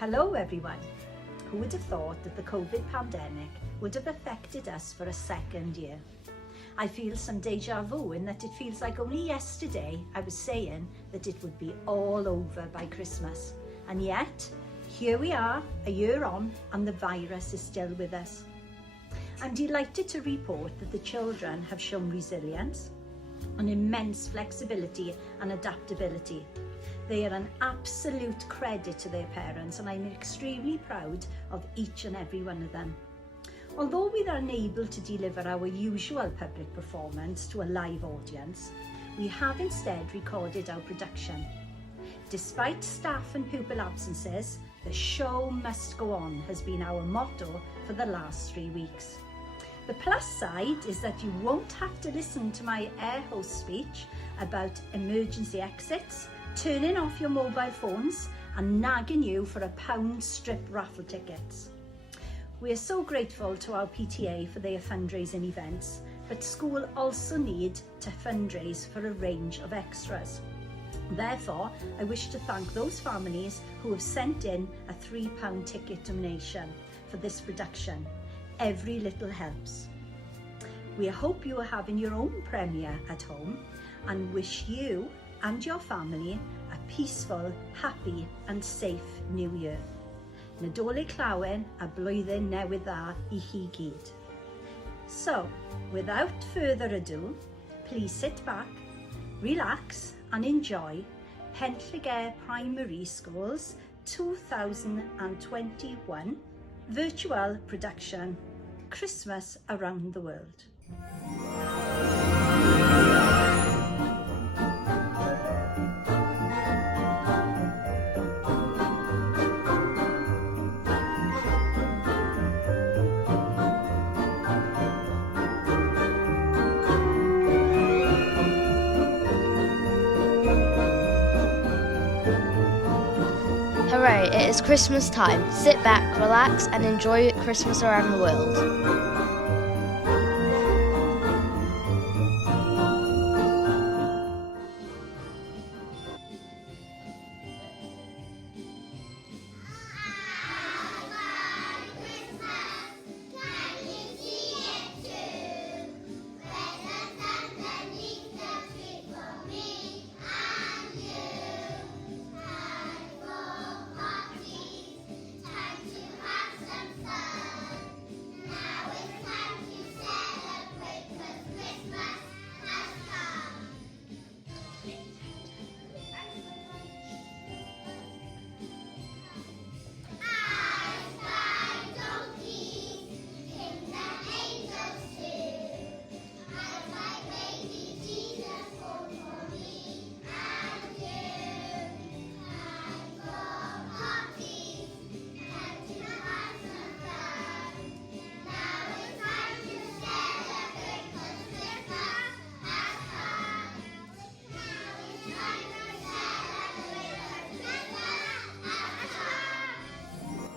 Hello everyone. Who would have thought that the COVID pandemic would have affected us for a second year? I feel some deja vu in that it feels like only yesterday I was saying that it would be all over by Christmas. And yet, here we are, a year on, and the virus is still with us. I'm delighted to report that the children have shown resilience, an immense flexibility and adaptability. They are an absolute credit to their parents, and I'm extremely proud of each and every one of them. Although we are unable to deliver our usual public performance to a live audience, we have instead recorded our production. Despite staff and pupil absences, the show must go on has been our motto for the last 3 weeks. The plus side is that you won't have to listen to my air host speech about emergency exits, turning off your mobile phones and nagging you for £1 strip raffle tickets. We are so grateful to our PTA for their fundraising events, but school also need to fundraise for a range of extras. Therefore, I wish to thank those families who have sent in a £3 ticket donation for this production. Every little helps. We hope you are having your own premiere at home and wish you and your family a peaceful, happy and safe New Year. Nadolig llawen a blwyddyn newydd dda I chi gyd. So, without further ado, please sit back, relax and enjoy Penllergaer Primary School's 2021 virtual production, Christmas Around the World. Hooray, it is Christmas time. Sit back, relax and enjoy Christmas around the world.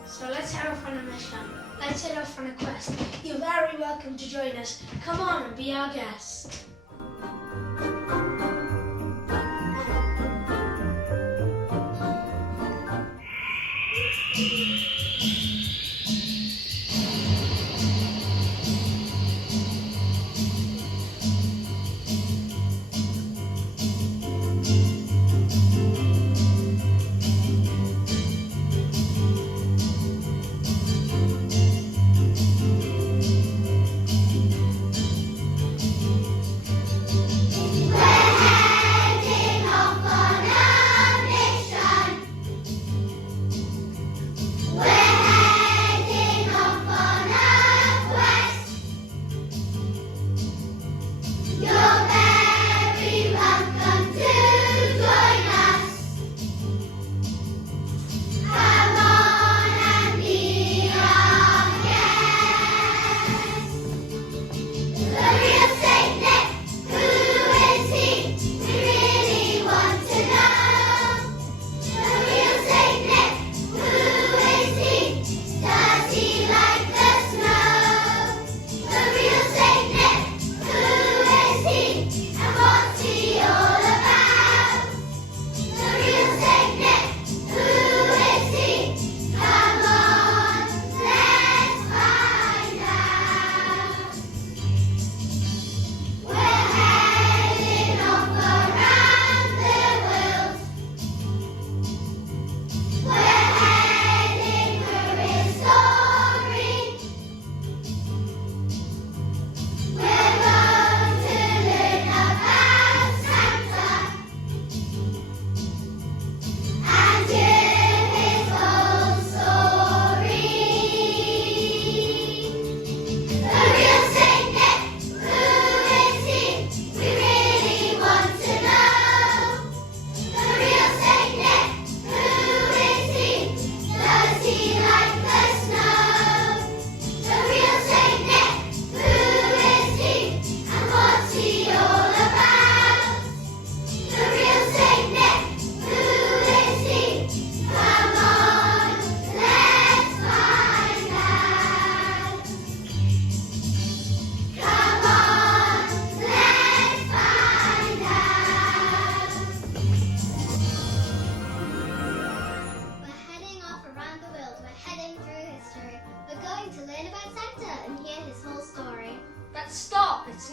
So let's head off on a mission. Let's head off on a quest. You're very welcome to join us. Come on and be our guest.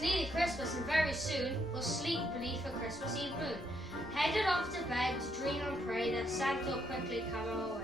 nearly Christmas and very soon we'll sleep beneath a Christmas Eve moon, headed off to bed to dream and pray that Santa will quickly come our way.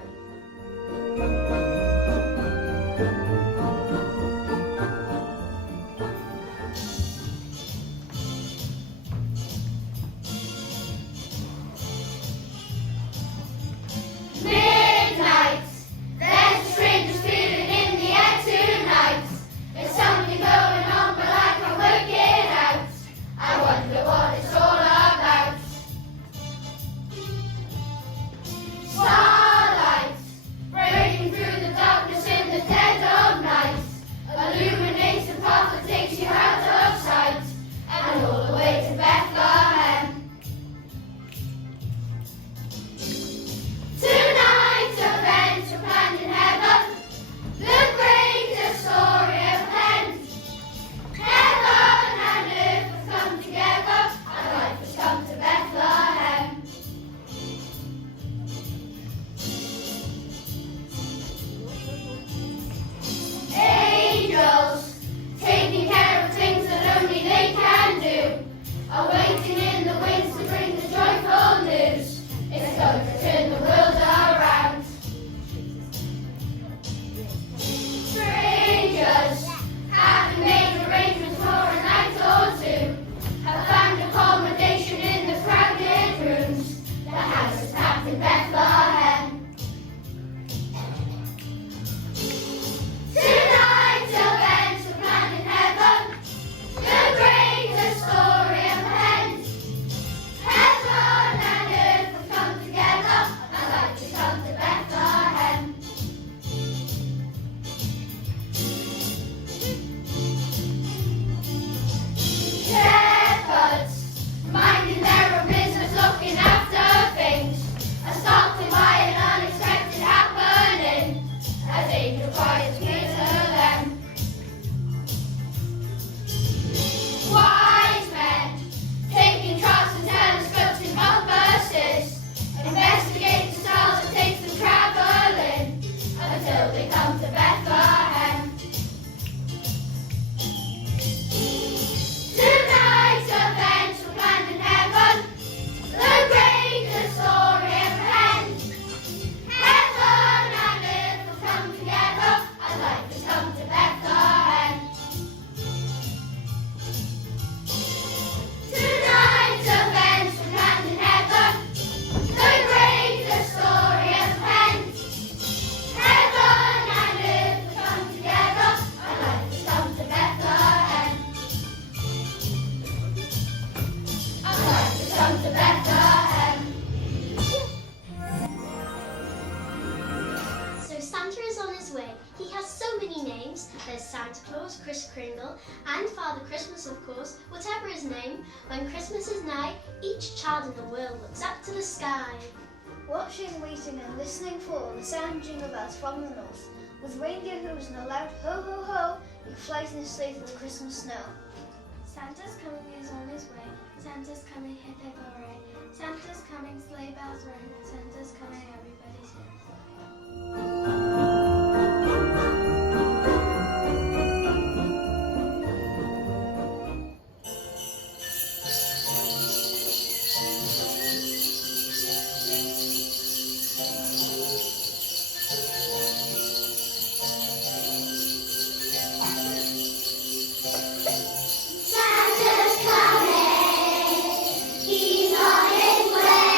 There's Santa Claus, Kris Kringle, and Father Christmas, of course. Whatever his name, when Christmas is nigh, each child in the world looks up to the sky, watching, waiting, and listening for the sounding of bells from the north. With reindeer hooves and a loud ho ho ho, he flies in his sleigh through the Christmas snow. Santa's coming, is on his way. Santa's coming, hip hip hooray. Santa's coming, sleigh bells ring. Santa's coming, everybody's here. He's on his way.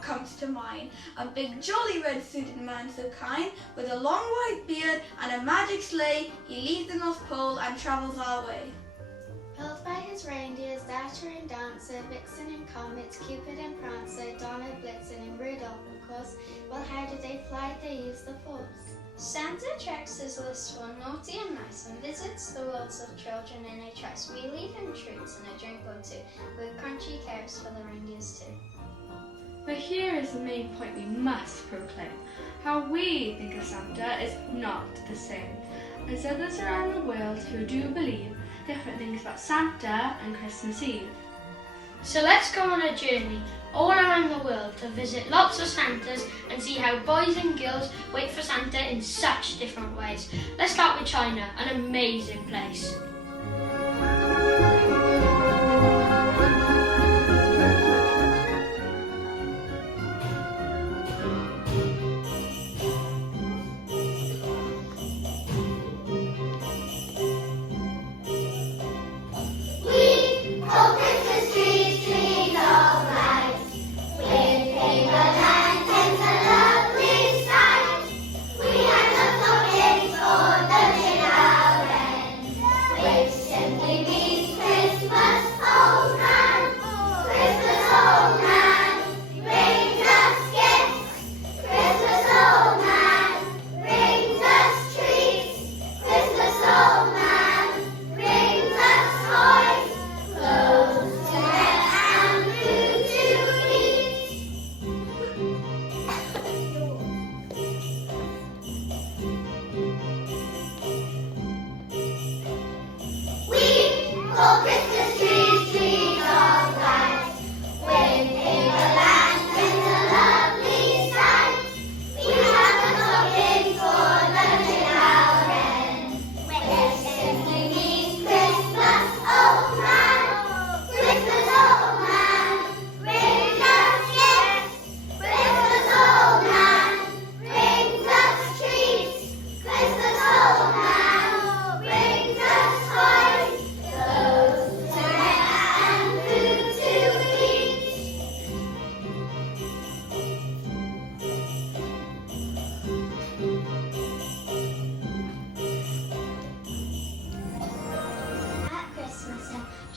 what comes to mind. A big jolly red suited man so kind, with a long white beard and a magic sleigh, he leaves the North Pole and travels our way. Pulled by his reindeers, Dasher and Dancer, Vixen and Comet, Cupid and Prancer, Donner, Blitzen and Rudolph, of course. Well, how do they fly? They use the force. Santa checks his list for naughty and nice and visits the worlds of children in a trice. We leave him treats and a drink or two, with crunchy cares for the reindeers too. But here is the main point we must proclaim. How we think of Santa is not the same as others around the world who do believe different things about Santa and Christmas Eve. So let's go on a journey all around the world to visit lots of Santas and see how boys and girls wait for Santa in such different ways. Let's start with China, an amazing place.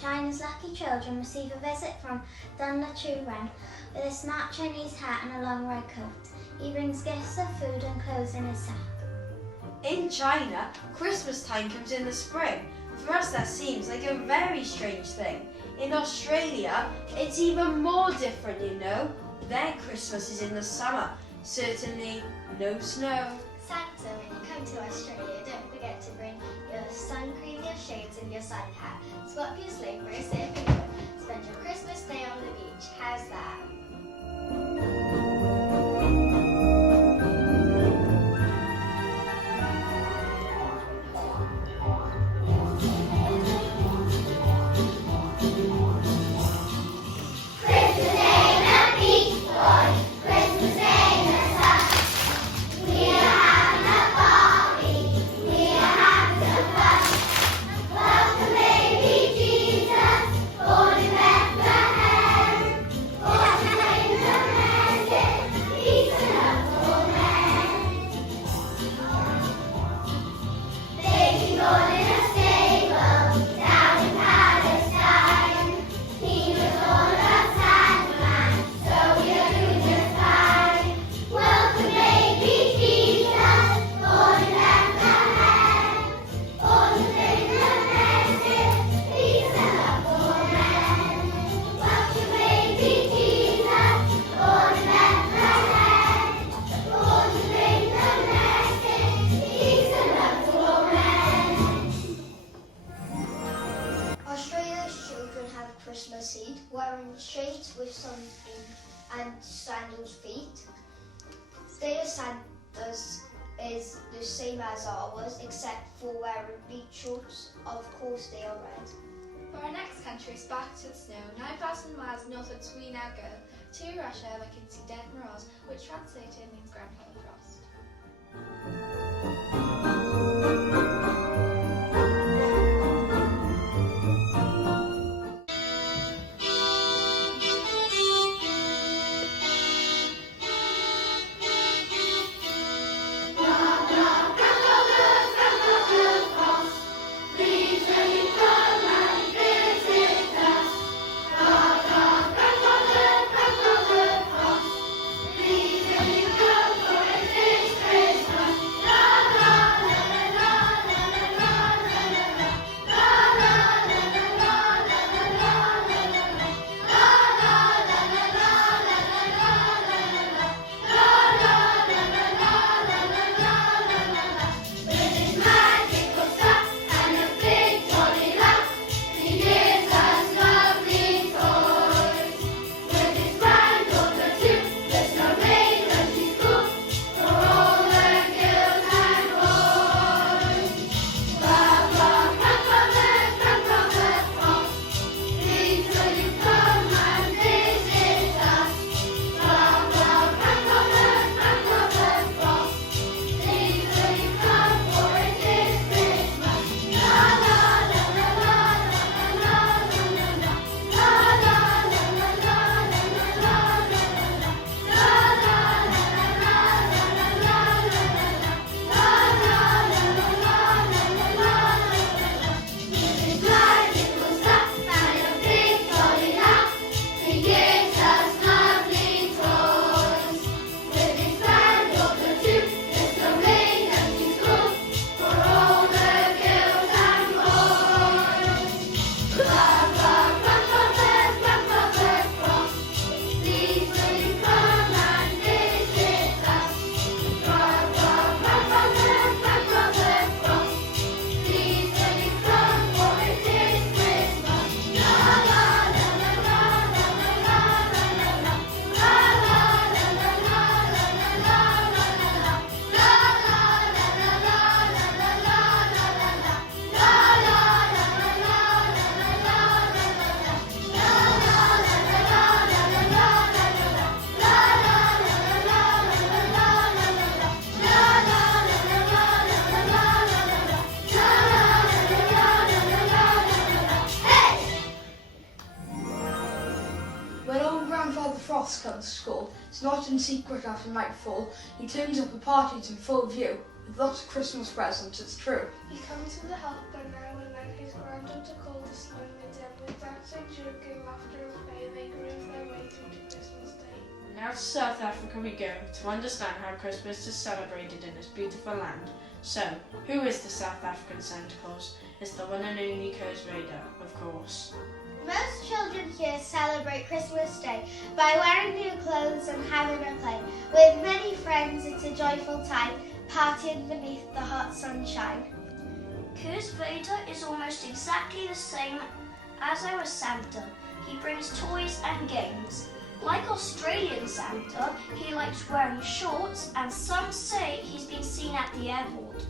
China's lucky children receive a visit from Dunla Chu Ren with a smart Chinese hat and a long red coat. He brings gifts of food and clothes in his sack. In China, Christmas time comes in the spring. For us that seems like a very strange thing. In Australia, it's even more different, you know. Their Christmas is in the summer. Certainly no snow. Santa, when you come to Australia, don't forget to bring your sun cream, your shades and your sun hat. Swap your sleigh for a surfing board. Spend your Christmas day on the beach. How's that? Christmas Eve, wearing shades with sunbeam and sandals feet. Day of Santa's is the same as ours, except for wearing beach shorts. Of course they are red. For our next country, sparkles with snow, 9,000 miles northwards we now go, to Russia where King see Dead Moroz, which translated means Grandfather Frost. world. It's not in secret after nightfall. He turns up at parties in full view, with lots of Christmas presents, it's true. He comes with a helper now and then. He's grounded to call the snow midden. With dancing, joking, laughter and play, they groove their way through to Christmas Day. Now to South Africa we go to understand how Christmas is celebrated in this beautiful land. So, who is the South African Santa Claus? It's the one and only Coast Raider, of course. Most children here celebrate Christmas Day by wearing new clothes and having a play. With many friends, it's a joyful time, partying beneath the hot sunshine. Coos Vader is almost exactly the same as our Santa. He brings toys and games. Like Australian Santa, he likes wearing shorts, and some say he's been seen at the airport.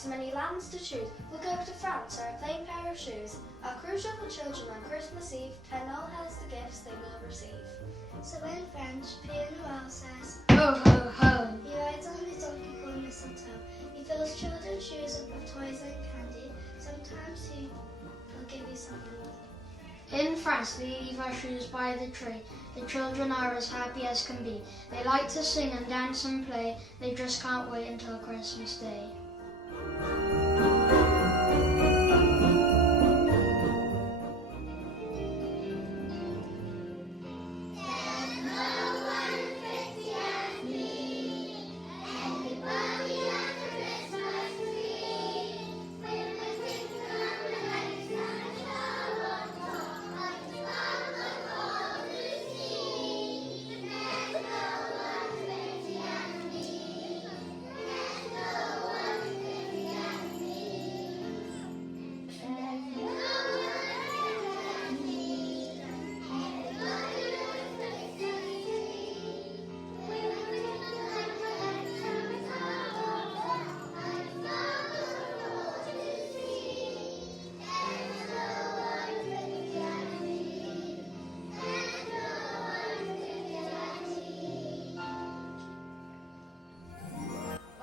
So many lands to choose. We'll go to France or a plain pair of shoes. Our crucial for children on Christmas Eve. Penllergaer has the gifts they will receive. So in French, Père Noël says, Ho, ho, ho. He rides on his donkey called mistletoe. He fills children's shoes up with toys and candy. Sometimes he will give you something. In France, we leave our shoes by the tree. The children are as happy as can be. They like to sing and dance and play. They just can't wait until Christmas Day.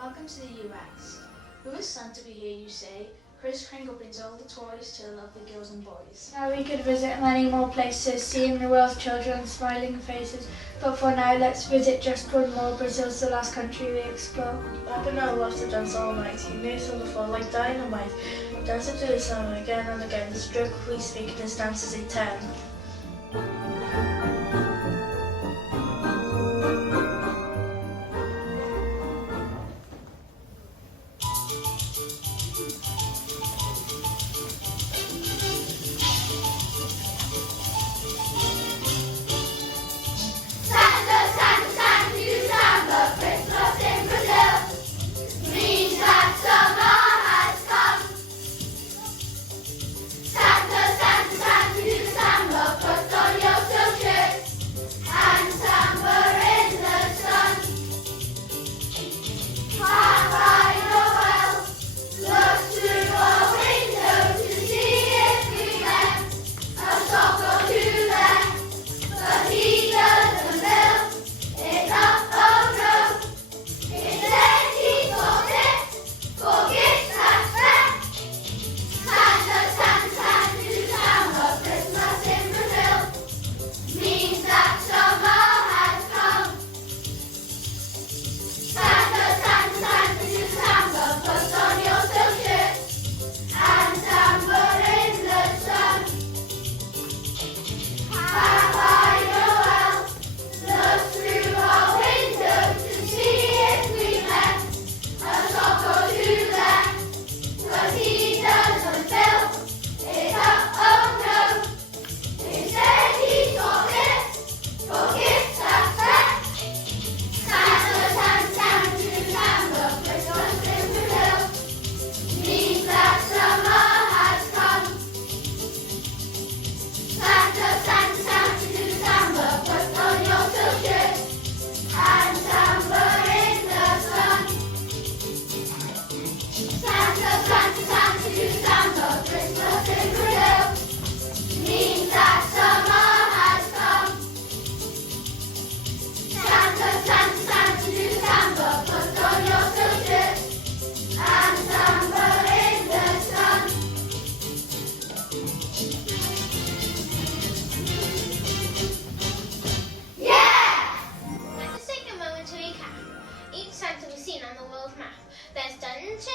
Welcome to the US. Who is Santa we hear you say? Chris Kringle brings all the toys to the lovely girls and boys. Now we could visit many more places, seeing the world's children's smiling faces. But for now, let's visit just one more. Brazil's the last country we explore. Up in our loft to dance all night, he moves on the floor like dynamite. Dancing to the song again and again, the stroke we speak in his dances in 10.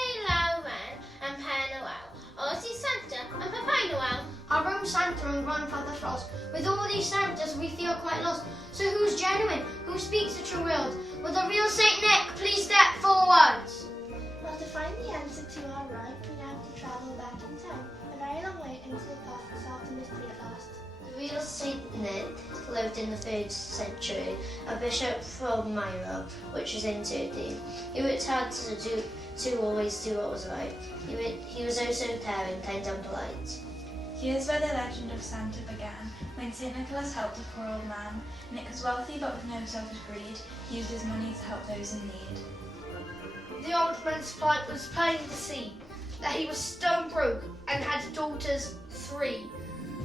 Hello then, I'm Père Noel. Ozzy Santa and Papa Noel. Our own Santa and Grandfather Frost. With all these Santas, we feel quite lost. So who's genuine? Who speaks the true world? Will the real Saint Nick please step forward? Well, to find the answer to our rhyme, we now have to travel back in time. A very long way into the past to solve the mystery at last. The real Saint Nick lived in the 3rd century, a bishop from Myra, which is in Turkey. He worked hard to always do what was right. He was also caring, kind and polite. Here's where the legend of Santa began. When St. Nicholas helped a poor old man, Nick was wealthy but with no selfish greed. He used his money to help those in need. The old man's plight was plain to see, that he was stone broke and had daughters 3.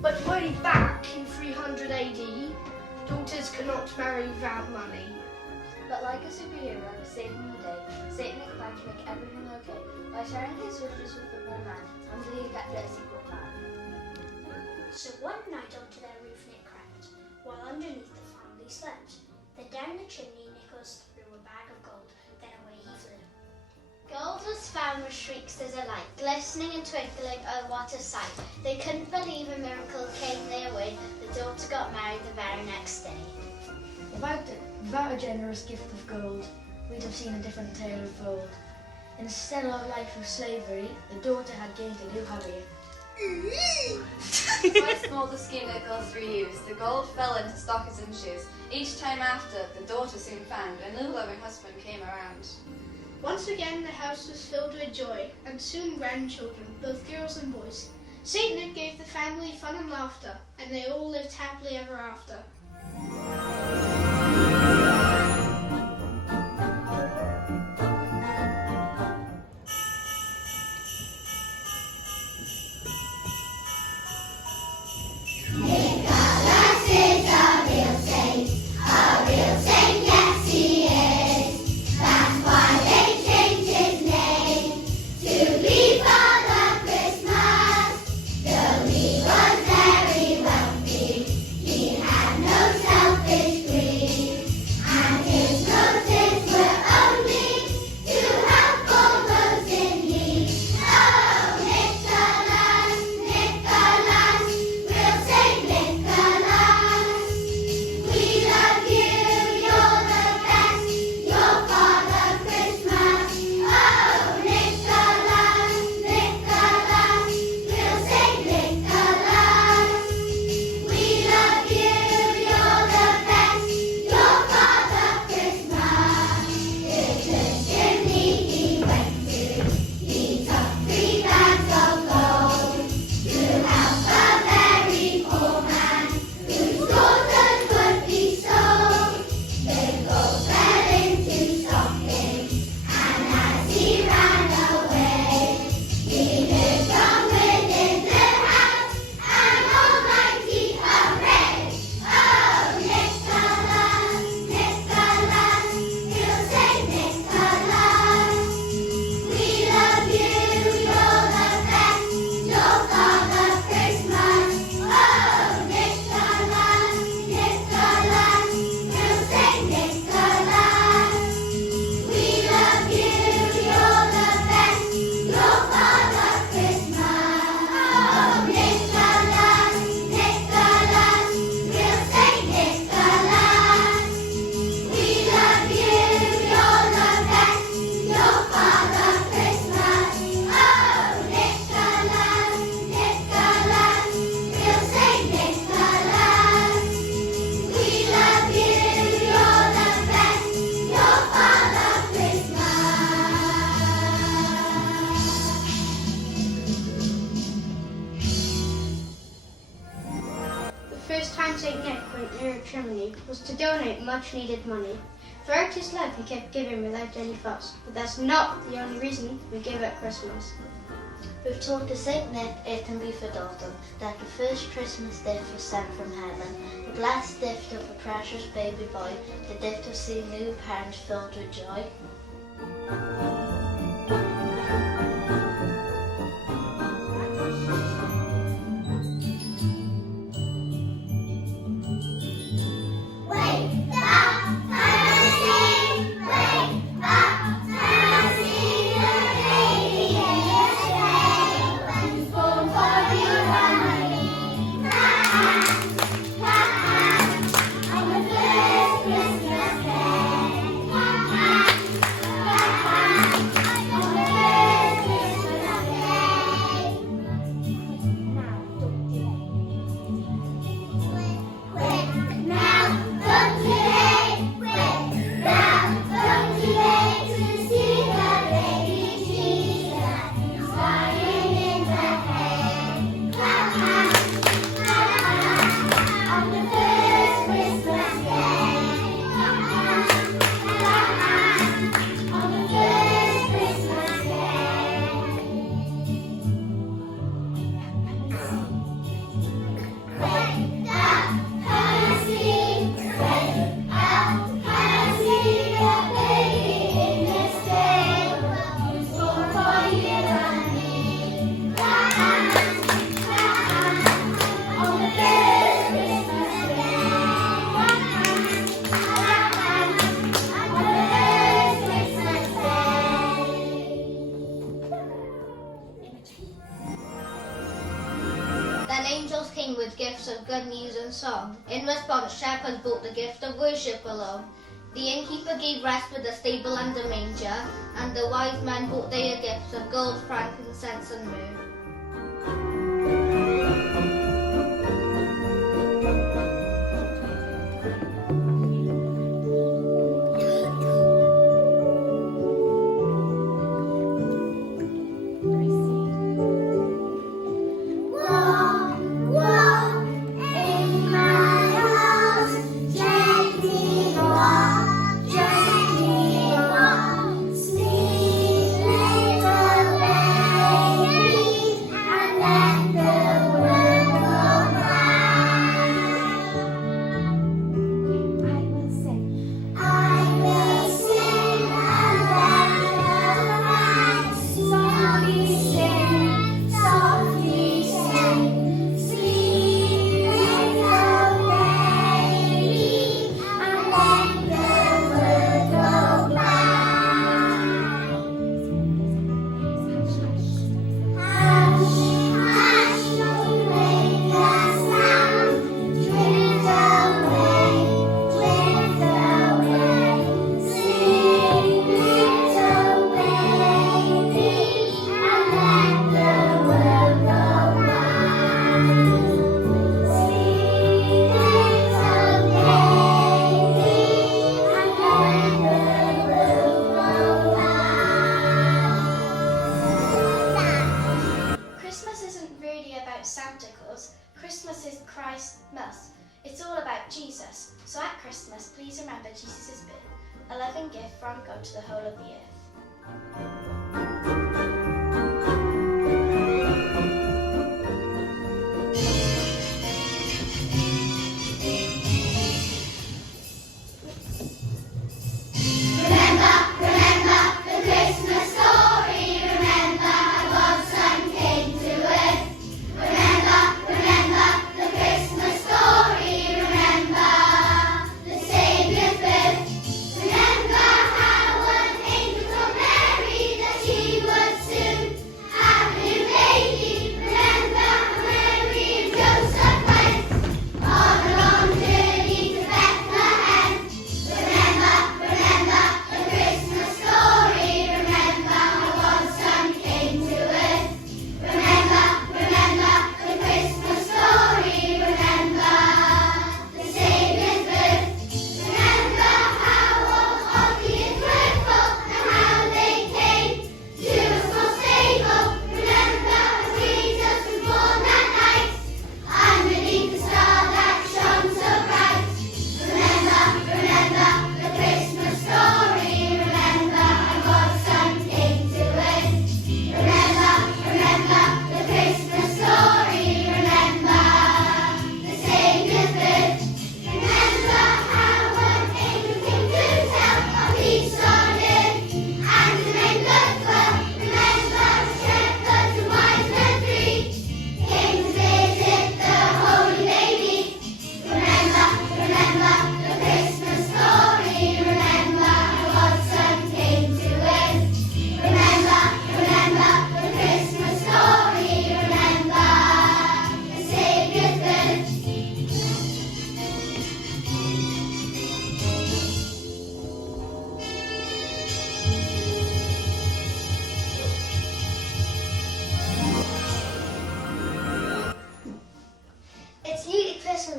But way back in 300 AD, daughters could not marry without money. But like a superhero saving the day, Saint Nick planned to make everything okay by sharing his wishes with the poor man until he got their secret plan. So one night onto their roof Nick crept, while underneath the family slept. Then down the chimney Nicholas threw a bag of gold, then away he flew. Gold was found with shrieks of delight, glistening and twinkling, oh what a sight. They couldn't believe a miracle came their way. The daughter got married the very next day. Without a generous gift of gold, we'd have seen a different tale unfold. Instead of a life of slavery, the daughter had gained a new hobby. Twice more the scheme Nicholas reused, the gold fell into stockings and shoes. Each time after, the daughter soon found a new loving husband came around. Once again the house was filled with joy, and soon grandchildren, both girls and boys. Saint Nick gave the family fun and laughter, and they all lived happily ever after. St. Nick went near a chimney was to donate much needed money. Throughout his life he kept giving without any fuss, but that's not the only reason we give at Christmas. We've told to Saint Nick it can be forgotten that the first Christmas gift was sent from heaven, the blessed gift of a precious baby boy, the gift of seeing new parents filled with joy. with gifts of good news and song. In response, shepherds brought the gift of worship along. The innkeeper gave rest with a stable and a manger, and the wise men brought their gifts of gold, frankincense, and myrrh. Santa Claus. Christmas is Christmas. It's all about Jesus. So at Christmas, please remember Jesus' birth, a loving gift from God to the whole of the earth.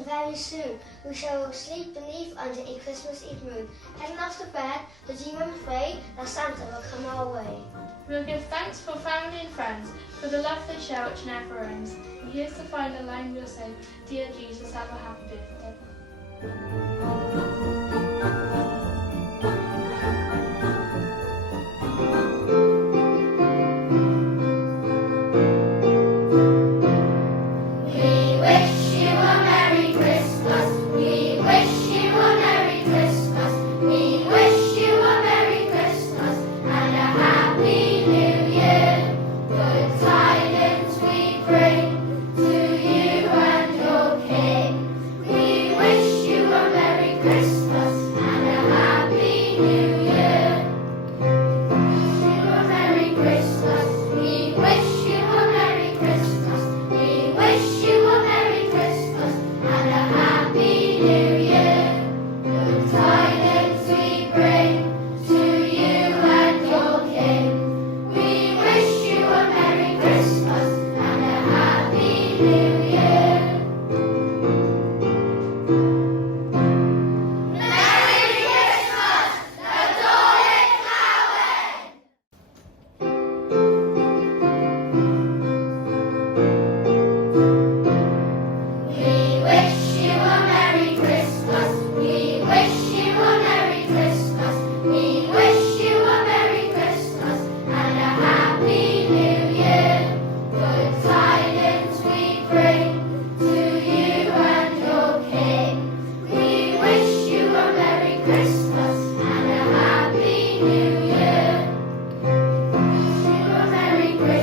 Very soon we shall sleep beneath under a Christmas Eve moon. Heading off to bed, the demon afraid that Santa will come our way. We'll give thanks for family and friends, for the love they share which never ends. And here's to find a line we'll say, Dear Jesus, have a happy birthday. To you and your King, we wish you a Merry Christmas.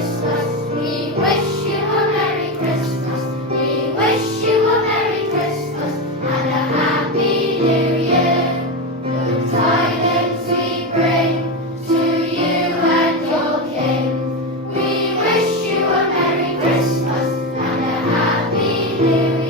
Christmas. We wish you a Merry Christmas. We wish you a Merry Christmas and a Happy New Year. Good tidings we bring to you and your King. We wish you a Merry Christmas and a Happy New Year.